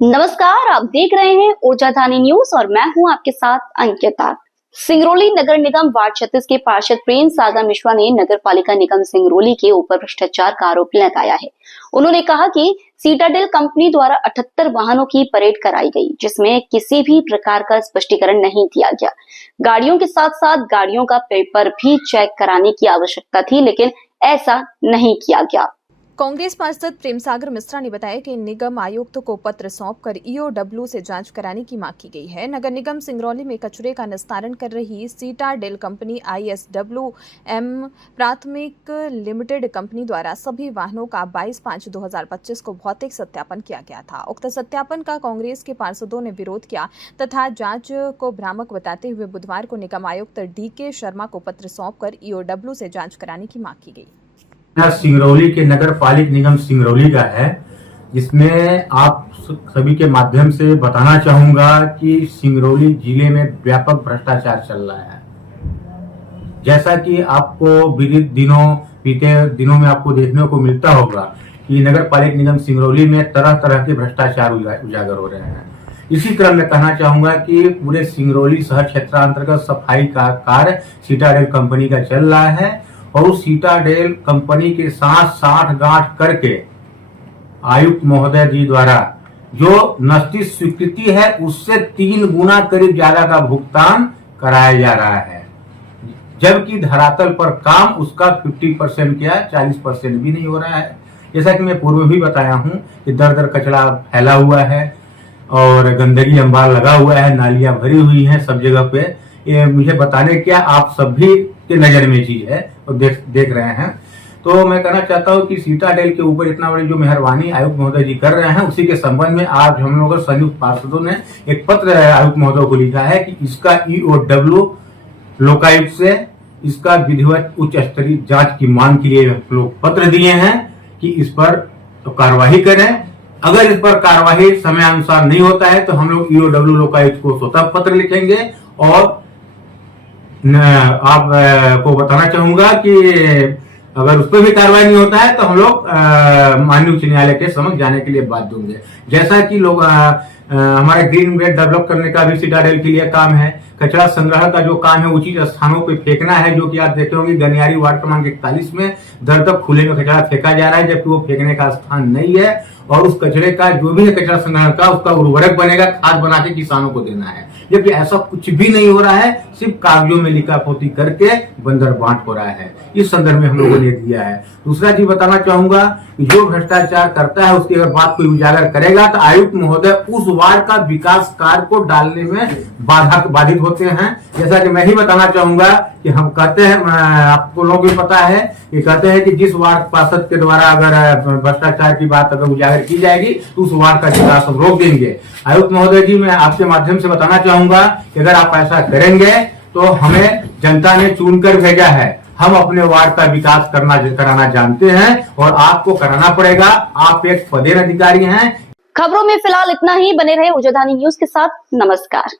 नमस्कार, आप देख रहे हैं ऊर्जा धानी न्यूज और मैं हूं आपके साथ अंकिता। सिंगरौली नगर निगम वार्ड 36 के पार्षद प्रेम सागर मिश्रा ने नगर पालिका निगम सिंगरौली के ऊपर भ्रष्टाचार का आरोप लगाया है। उन्होंने कहा कि सीटाडेल कंपनी द्वारा 78 वाहनों की परेड कराई गई, जिसमें किसी भी प्रकार का स्पष्टीकरण नहीं दिया गया। गाड़ियों के साथ साथ गाड़ियों का पेपर भी चेक कराने की आवश्यकता थी, लेकिन ऐसा नहीं किया गया। कांग्रेस पार्षद प्रेम सागर मिश्रा ने बताया कि निगम आयुक्त को पत्र सौंपकर ईओडब्ल्यू से जांच कराने की मांग की गई है। नगर निगम सिंगरौली में कचरे का निस्तारण कर रही सीटाडेल कंपनी ISWM प्राथमिक लिमिटेड कंपनी द्वारा सभी वाहनों का 22/5/2025 को भौतिक सत्यापन किया गया था। उक्त सत्यापन का कांग्रेस के पार्षदों ने विरोध किया तथा जांच को भ्रामक बताते हुए बुधवार को निगम आयुक्त DK शर्मा को पत्र सौंपकर ईओडब्ल्यू से जांच कराने की मांग की गई। सिंगरौली के नगर पालिक निगम सिंगरौली का है, जिसमें आप सभी के माध्यम से बताना चाहूंगा कि सिंगरौली जिले में व्यापक भ्रष्टाचार चल रहा है। जैसा कि आपको बीते दिनों में आपको देखने को मिलता होगा कि नगर पालिक निगम सिंगरौली में तरह तरह के भ्रष्टाचार उजागर हो रहे हैं। इसी क्रम में कहना चाहूंगा कि पूरे सिंगरौली शहर क्षेत्रांतर्गत सफाई का कार्य सीटाडेल कंपनी का चल रहा है और उस सीटाडेल कंपनी के साथ साठगांठ करके आयुक्त महोदय जी द्वारा जो नस्ती स्वीकृति है उससे 3 गुना करीब ज्यादा का भुगतान कराया जा रहा है, जबकि धरातल पर काम उसका 50% क्या 40% भी नहीं हो रहा है। जैसा कि मैं पूर्व भी बताया हूं कि दर दर कचरा फैला हुआ है और गंदगी अंबार लगा हुआ है, नालियां भरी हुई हैं सब जगह पे। ये मुझे बताने क्या, आप सभी के नजर में चीज है और देख रहे हैं। तो मैं कहना चाहता हूं कि सीटाडेल के ऊपर इतना बड़ी जो मेहरबानी आयुक्त महोदय जी कर रहे हैं, उसी के संबंध में आज हम लोग संयुक्त पार्षदों ने एक पत्र आयुक्त महोदय को लिखा है कि इसका ईओडब्ल्यू लोकायुक्त से इसका विधिवत उच्च स्तरीय जांच की मांग के लिए हम लोग पत्र दिए हैं कि इस पर तो कार्रवाई करें। अगर इस पर कार्रवाई समय अनुसार नहीं होता है तो हम लोग ईओडब्ल्यू लोकायुक्त को स्वतः पत्र लिखेंगे और आप को बताना चाहूंगा कि अगर उस पर भी कार्रवाई नहीं होता है तो हम लोग माननीय उच्च न्यायालय के समक्ष जाने के लिए बाध्य होंगे। जैसा कि लोग हमारे ग्रीन बेल्ट डेवलप करने का भी सीटाडेल के लिए काम है, कचरा संग्रह का जो काम है उचित स्थानों पे फेंकना है, जो कि आप देखते होंगे गनियारी वार्ड क्रमांक 41 में दर तक खुले में कचरा फेंका जा रहा है, जबकि वो फेंकने का स्थान नहीं है। और उस कचरे का जो भी है कचरा संग्रह का उसका उर्वरक बनेगा, खाद बना के किसानों को देना है, जबकि ऐसा कुछ भी नहीं हो रहा है, सिर्फ कागजों में लिखापोती करके बंदर बांट हो रहा है। इस संदर्भ में हम लोगों ने दिया है। दूसरा चीज बताना चाहूंगा कि जो भ्रष्टाचार करता है उसकी अगर बात कोई उजागर करेगा तो आयुक्त महोदय उस वार्ड का विकास कार्य को डालने में बाधित होते हैं। जैसा कि मैं ही बताना चाहूंगा कि हम कहते हैं, आपको लोगों को पता है कि कहते हैं कि जिस वार्ड पार्षद के द्वारा अगर भ्रष्टाचार की बात अगर उजागर की जाएगी तो उस वार्ड का विकास हम रोक देंगे। आयुक्त महोदय जी, मैं आपके माध्यम से बताना चाहूंगा कि अगर आप ऐसा करेंगे तो हमें जनता ने चुनकर भेजा है, हम अपने वार्ड का विकास कराना जानते हैं और आपको कराना पड़ेगा। आप एक पदेन अधिकारी हैं। खबरों में फिलहाल इतना ही। बने रहे ऊर्जा धानी न्यूज के साथ। नमस्कार।